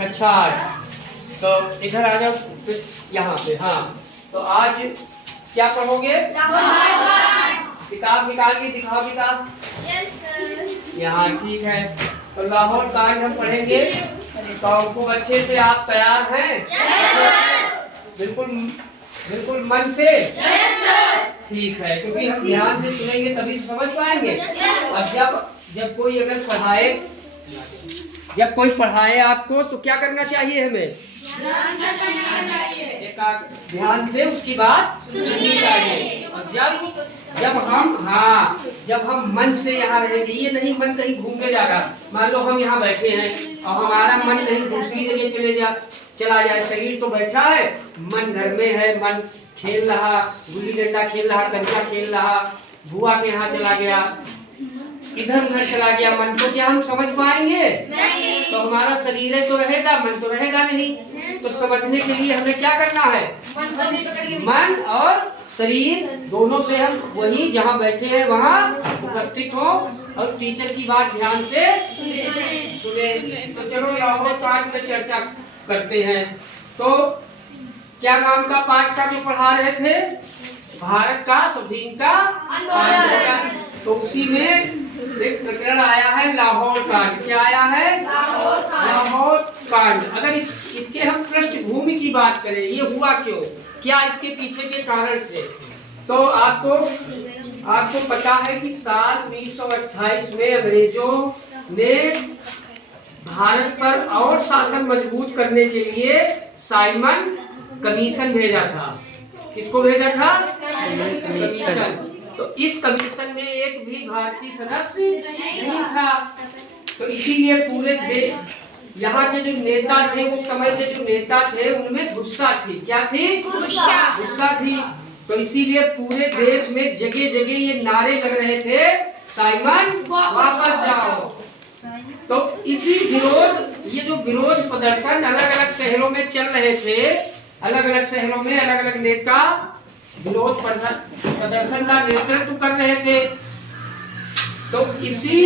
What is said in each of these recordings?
अच्छा तो इधर आ जाओ यहाँ पे। हाँ तो आज क्या पढ़ोगे? किताब निकाल के दिखाओ किताब। यहाँ ठीक है। तो लाहौर कांड हम पढ़ेंगे। तो खूब अच्छे से आप तैयार हैं? बिल्कुल बिल्कुल मन से। ठीक है, क्योंकि हम ध्यान से सुनेंगे तभी तो समझ पाएंगे। और जब कोई अगर पढ़ाए, जब कोई पढ़ाए आपको तो क्या करना चाहिए? हमें ध्यान से उसकी बात सुननी चाहिए। और जब हम मन से यहाँ रहेंगे, ये नहीं मन कहीं घूमने जाएगा। मान लो हम यहाँ बैठे हैं और हमारा मन कहीं दूसरी जगह चला जाए। शरीर तो बैठा है, मन घर में है। मन खेल रहा, गुल्ली डंडा खेल रहा, कंचा खेल रहा, बुआ के यहाँ चला गया, इधर उधर चला गया मन। तो क्या हम समझ पाएंगे? नहीं। तो हमारा शरीर तो रहेगा, मन तो रहेगा नहीं। तो समझने के लिए हमें क्या करना है? मन और शरीर दोनों से हम वही जहाँ बैठे हैं वहाँ उपस्थित हो और टीचर की बात ध्यान से सुने। तो चलो लाहौर कांड में चर्चा करते हैं। तो क्या नाम का पाठ का जो पढ़ा रहे थे? भारत का स्वाधीनता आंदोलन। तो उसी में एक प्रकरण आया है लाहौर कांड। क्या आया है? लाहौर कांड। अगर इसके हम पृष्ठभूमि की बात करें, ये हुआ क्यों, क्या इसके पीछे के कारण थे, तो आपको पता है कि साल 1928 में अंग्रेजों ने भारत पर और शासन मजबूत करने के लिए साइमन कमीशन भेजा था। किसको भेजा था? कमीशन। तो इस कमीशन में एक भी भारतीय सदस्य नहीं था। तो इसीलिए पूरे देश, यहाँ के जो नेता थे, उस समय के जो नेता थे, उनमें गुस्सा थी। क्या थी? गुस्सा थी। तो इसीलिए पूरे देश में जगह जगह ये नारे लग रहे थे, साइमन वापस जाओ। तो इसी ये जो विरोध प्रदर्शन अलग अलग शहरों में चल रहे थे, अलग अलग शहरों में अलग अलग नेता विरोध प्रदर्शन का नेतृत्व कर रहे थे। तो इसी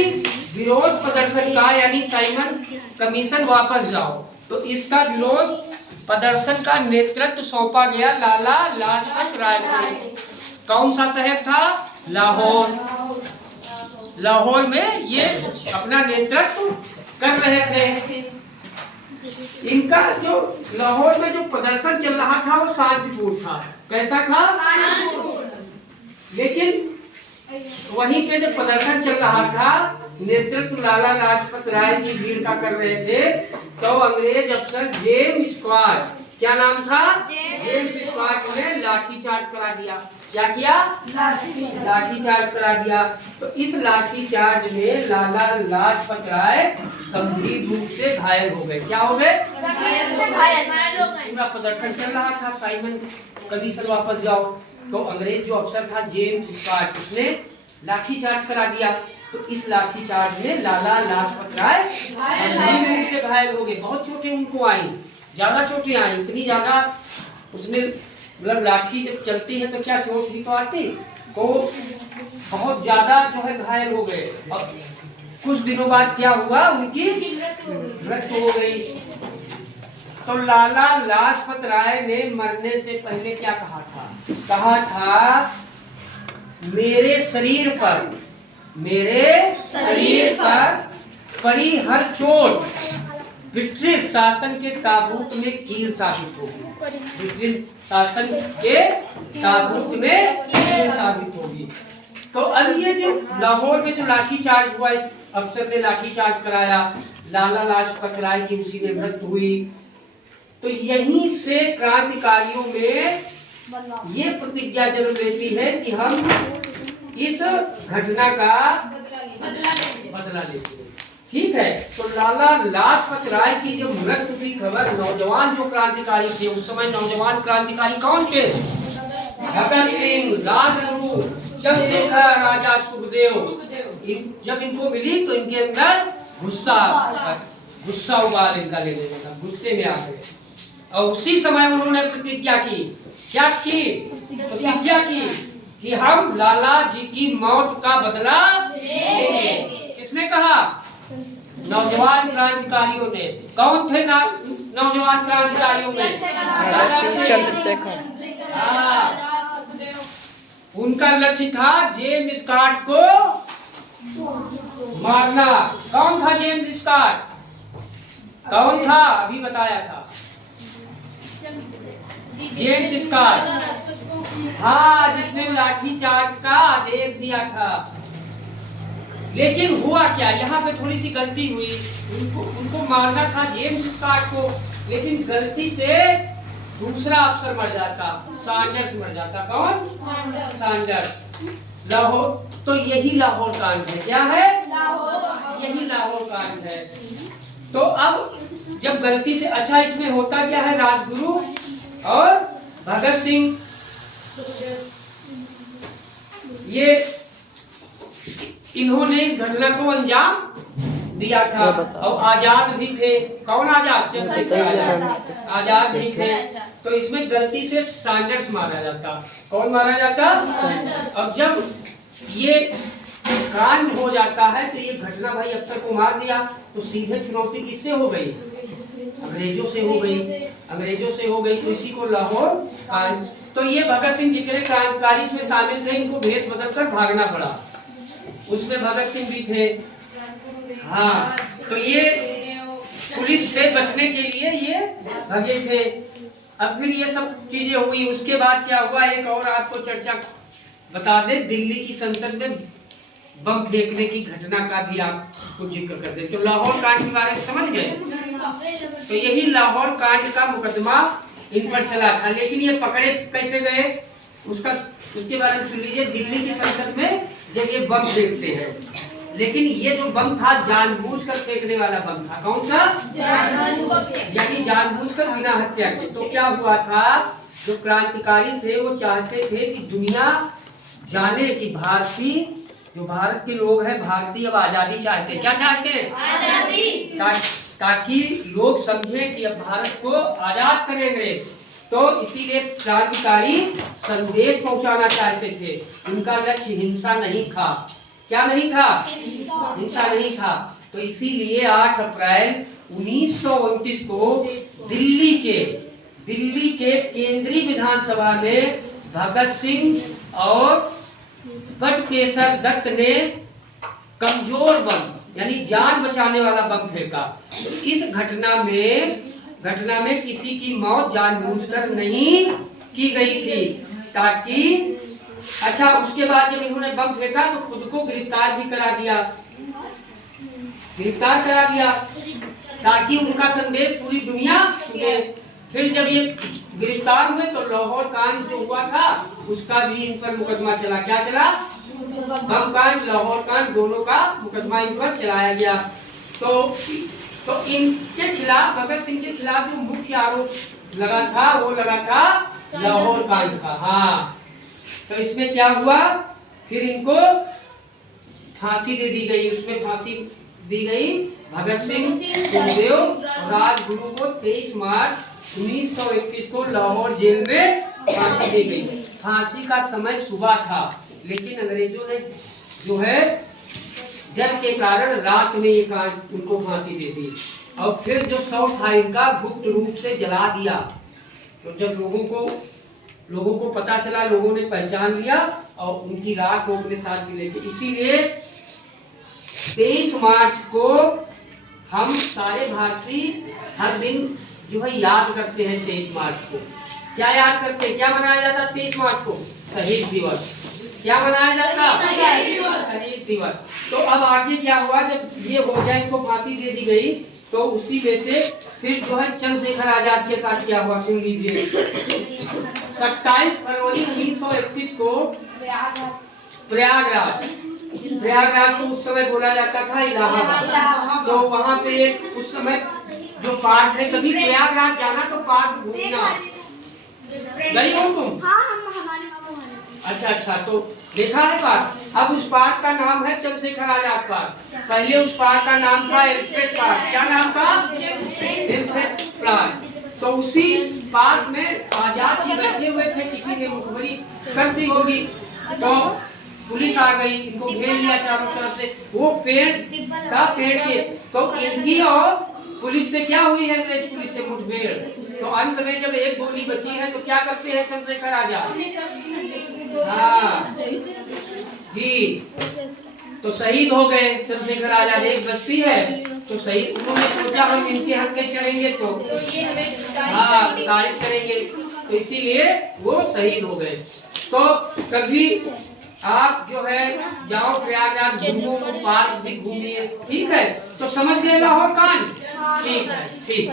विरोध प्रदर्शन का, यानी साइमन कमीशन वापस जाओ, तो इसका विरोध प्रदर्शन का नेतृत्व सौंपा गया लाला लाजपत राय को। कौन सा शहर था? लाहौर। लाहौर में ये अपना नेतृत्व कर रहे थे। इनका जो लाहौर में जो प्रदर्शन चल रहा था वो शांतिपूर्ण था। कैसा था? लेकिन वहीं पे जो प्रदर्शन चल रहा था, नेतृत्व लाला लाजपत राय जी भीड़ का कर रहे थे। तो अंग्रेज अफसर जेम्स स्क्वाड, क्या नाम था? जेम्स स्क्वाड ने लाठीचार्ज करा दिया। क्या किया? लाठीचार्ज करा दिया। तो इस लाठीचार्ज में लाला लाजपत राय गंभीर रूप से घायल हो गए। क्या हो गए? पूरा प्रदर्शन चल रहा था, साइमन कमीशन वापस जाओ। तो अंग्रेज जो अफसर था जेम्स स्क्वाड, उसने लाठीचार्ज करा दिया। तो इस लाठीचार्ज में लाला लाजपत राय गंभीर रूप से घायल हो गए। बहुत चोटें उनको आई, ज्यादा चोटें आई, इतनी ज्यादा उसने, मतलब लाठी जब चलती है तो क्या चोट भी तो आती, तो बहुत ज्यादा जो है घायल हो गए। अब कुछ दिनों बाद क्या हुआ, उनकी मृत्यु हो गई। तो लाला लाजपत राय ने मरने से पहले क्या कहा था? कहा था, मेरे शरीर पर पड़ी हर चोट ब्रिटिश शासन के ताबूत में कील साबित होगी। ब्रिटिश शासन के ताबूत में कील साबित होगी। तो अब ये जो लाहौर में जो लाठीचार्ज हुआ, इस अफसर ने लाठीचार्ज कराया, लाला लाजपत राय की उसी में मृत्यु हुई। तो यहीं से क्रांतिकारियों में ये प्रतिज्ञा जन्म लेती है कि हम इस घटना का बदला लेते हैं। ठीक है। तो लाला लाजपत राय की जो मृत्यु की खबर, नौजवान जो क्रांतिकारी थे उस समय, नौजवान क्रांतिकारी कौन थे? भगत सिंह, राजगुरु, चंद्रशेखर, राजा सुखदेव। जब इनको मिली तो इनके अंदर गुस्सा उबाल इनका लेने लगा, गुस्से में आ गए। और उसी समय उन्होंने प्रतिज्ञा की। क्या की? प्रतिज्ञा की कि हम लाला जी की मौत का बदला लेंगे। किसने कहा? नौजवान क्रांतिकारियों ने। कौन थे नौजवान क्रांतिकारियों में? चंद्रशेखर। हाँ, उनका लक्ष्य था जेम्स स्कॉट को मारना। कौन था जेम्स स्कॉट? कौन था? अभी बताया था जेम्स स्कॉट। हाँ, जिसने लाठीचार्ज का आदेश दिया था। लेकिन हुआ क्या, यहाँ पे थोड़ी सी गलती हुई। उनको मारना था जेम्स स्कॉट को, लेकिन गलती से दूसरा अफसर मर जाता, सैंडर्स मर जाता। कौन? सैंडर्स। लाहौर, तो यही लाहौर कांड है। क्या है? यही लाहौर कांड है। तो अब जब गलती से, अच्छा इसमें होता क्या है, राजगुरु और भगत सिंह ये इन्होंने इस घटना को अंजाम दिया था। और आजाद भी थे। कौन आजाद? चंद्रशेखर आजाद। आजाद भी थे। तो इसमें गलती से सैंडर्स मारा जाता। कौन मारा जाता? अब जब ये कांड हो जाता है तो ये घटना भाई अफसर को मार दिया, तो सीधे चुनौती किससे हो गई? अंग्रेजों से हो गई। अंग्रेजों से हो गई, तो इसी को लाहौर कांड। तो ये भगत सिंह जितने क्रांतिकारी इसमें शामिल थे, इनको भेष बदलकर भागना पड़ा। उसमें भगत सिंह भी थे। हाँ, तो ये पुलिस से बचने के लिए ये भागे थे। अब फिर ये सब चीजें हुई। उसके बाद क्या हुआ, एक और आपको चर्चा बता दे, दिल्ली की संसद में बम फेंकने की घटना का भी आपको जिक्र कर दे। तो लाहौर कांड के बारे में समझ गए। तो यही लाहौर कांड का मुकदमा इन पर चला था। लेकिन ये पकड़े कैसे गए, उसके बारे में सुन लीजिए। दिल्ली की संसद में जब ये बम फेंकते हैं, लेकिन ये जो बम था जानबूझकर फेंकने वाला बम था। कौन सा? यानी जानबूझकर बिना हत्या के। तो क्या हुआ था, जो क्रांतिकारी थे वो चाहते थे कि दुनिया जाने कि भारतीय, जो भारत के लोग हैं, भारतीय अब आजादी चाहते। क्या चाहते हैं? आजादी। ताकि लोग समझे कि अब भारत को आजाद करेंगे। तो इसीलिए क्रांतिकारी संदेश पहुंचाना चाहते थे। उनका लक्ष्य हिंसा नहीं था। क्या नहीं था? हिंसा नहीं था। तो इसीलिए 8 अप्रैल 1929 को दिल्ली के केंद्रीय विधानसभा में भगत सिंह और बटुकेश्वर दत्त ने कमजोर बम, यानी जान बचाने वाला बम फेंका। तो इस घटना में किसी की मौत जानबूझकर नहीं की गई थी, ताकि अच्छा उसके बाद जब इन्होंने बम फेंका तो खुद को गिरफ्तार भी करा दिया, ताकि उनका संदेश पूरी दुनिया सुने। फिर जब ये गिरफ्तार हुए तो लाहौर कांड जो हुआ था उसका भी इन पर मुकदमा चला। क्या चला? बम कांड, लाहौर कांड, दोनों का मुकदमा इन पर चलाया गया। तो इनके खिलाफ, भगत सिंह के खिलाफ जो मुख्य आरोप लगा था लाहौर कांड का। हाँ, तो इसमें क्या हुआ, फिर इनको फांसी दे दी गई। उसमें फांसी दी गई भगत सिंह, सुखदेव और राजगुरु को 23 मार्च 1931 को लाहौर जेल में फांसी दी गई। फांसी का समय सुबह था, लेकिन अंग्रेजों ने जो है जल के कारण रात में ये कांड उनको फांसी दे दी। और फिर जो शव था इनका गुप्त रूप से जला दिया। तो जब लोगों को पता चला, लोगों ने पहचान लिया और उनकी राख को अपने साथ भी लेके, इसीलिए 23 मार्च को हम सारे भारतीय हर दिन जो है याद करते हैं 23 मार्च को। क्या याद करते हैं? क्या मनाया जाता है 23 मार्च को? शहीद दिवस। क्या मनाया जाता? शहीद दिवस। तो अब आगे क्या हुआ, जब ये हो गया, इनको फांसी दे दी गई, तो उसी में से फिर जो है चंद्रशेखर आजाद के साथ क्या हुआ सुन लीजिए। 27 फरवरी 1931 को प्रयागराज को उस समय बोला जाता था इलाहाबाद। तो वहाँ पे एक उस समय जो पार्क है, कभी प्रयागराज जाना तो पार्क घूमना। गई हो तुम? अच्छा, तो देखा है पार्क। अब उस पार्क का नाम है चंद्रशेखर आजाद पार्क। पहले उस पार्क का नाम था एलिफेंट पार्क। क्या नाम था? Elephant park. तो उसी पार्क में आजाद जी बैठे हुए थे, किसी ने मुखबरी कर दी होगी, तो पुलिस आ गई, इनको घेर लिया चारों तरफ से। वो पेड़ के तो इनकी और पुलिस से क्या हुई है, अंग्रेज पुलिस से मुठभेड़। तो अंत में जब एक गोली बची है तो क्या करते हैं चंद्रशेखर आजाद? हाँ जी, तो शहीद हो गए चंद्रशेखर आजाद। एक बस्ती है तो शहीद, उन्होंने सोचा हम इनके हक में चढ़ेंगे तो हाँ तारीफ करेंगे, तो इसीलिए वो शहीद हो गए। तो कभी आप जो है जाओ प्रयागराज घूमो, पार्क भी घूमिए, ठीक है। तो समझ गए लाहौर कांड, ठीक है, ठीक।